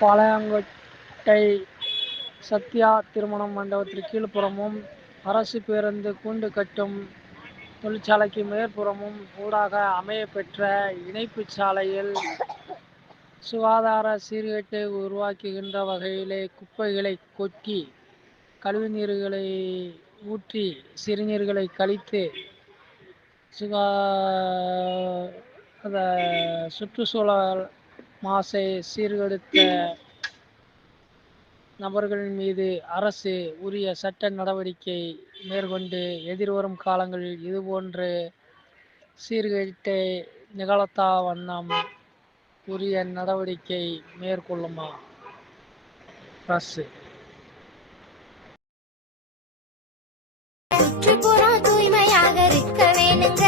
பாளையங்கோட்டை சத்யா திருமண மண்டபத்திற்கு கீழ்ப்புறமும் அரசு பேருந்து கூண்டு கட்டும் தொழிற்சாலைக்கு மேற்புறமும் ஊடாக அமைய பெற்ற இணைப்பு சாலையில் சுகாதார சீர்கேட்டை உருவாக்குகின்ற வகையிலே குப்பைகளை கொட்டி கழிவுநீர்களை ஊற்றி சிறுநீர்களை கழித்து சுற்றுச்சூழல் மாசை சீர்கெடுத்த நபர்கள் மீது அரசு உரிய சட்ட நடவடிக்கை மேற்கொண்டு எதிர்வரும் காலங்களில் இதுபோன்று சீர்கேட்டை நிகழத்தா வண்ணம் உரிய நடவடிக்கை மேற்கொள்ளுமா அரசு. சுற்றுப்புறம் தூய்மையாக இருக்க வேணுங்க.